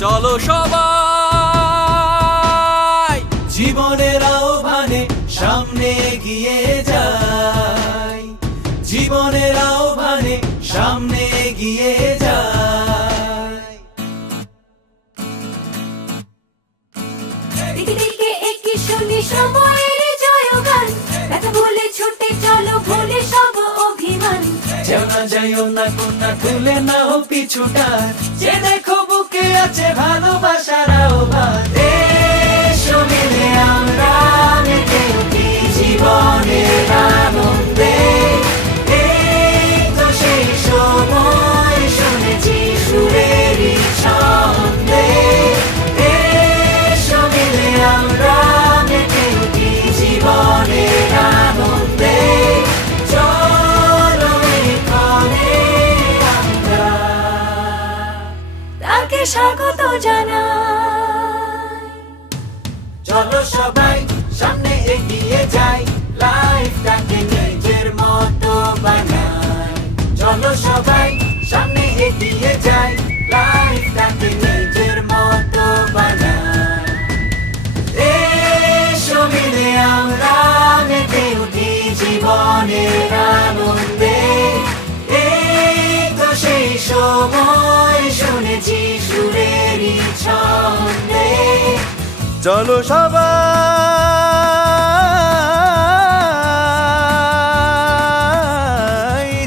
চলো সবাই জীবনের আহ্বানে সামনে এগিয়ে যাই, জীবনের আহ্বানে সামনে এগিয়ে যাই। দিকে দিকে এগিয়ে শুনি সময়ের জয়গান, ব্যথা ভুলে ছুটে চলো ভুলে সব অভিমান। যেও না যাইও না কোনা তুলে নাও পিছুটার, যে দেখো বুকে আছে ভালোবাসার আহ্বান। এসো মিলে আমরা মেতে উঠি জীবনের আনন্দে, এই তো সেই সময় শুনেছি সুরেরই ছন্দে। এসো মিলে আমরা মেতে উঠি জীবনের আনন্দে, চলো এখানে আমরা তাকে স্বাগত জানাই। চলো সবাই সামনে এগিয়ে যাই, লাইফটাকে নিজের মতো বানাই। চলো সবাই সামনে এগিয়ে যাই, লাইফটাকে নিজের মতো বানাই। এসো মিলে আমরা মেতে উঠি জীবনের আনন্দে, এই তো সেই সময় শুনেছি সুরেরই ছন্দে। চলো সবাই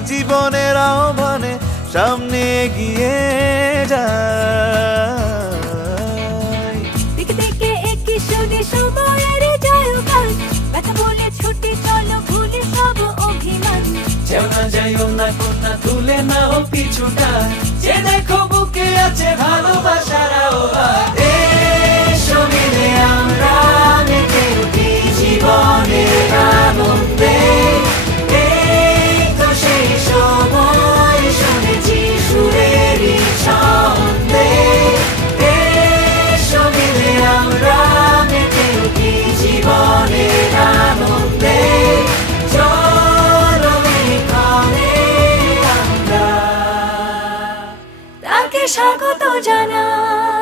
জীবনের আহ্বানে সামনে এগিয়ে যাই। দিকে দিকে এগিয়ে শুনি সময়ের জয়গান, ব্যথা ভুলে ছুটে চলো ভুলে সব অভিমান। যেও না যাইও না কোনা তুলে নাও পিছুটা, যে দেখো বুকে আছে ভালোবাসার আহ্বান। এসো মিলে আমরা মেতে উঠি জীবনের আনন্দে, এই তো সেই সময় শুনেছি সুরেরই ছন্দে। এসো মিলে আমরা মেতে উঠি জীবনের আনন্দে, চলো এখানে আমরা তাকে স্বাগত জানাই।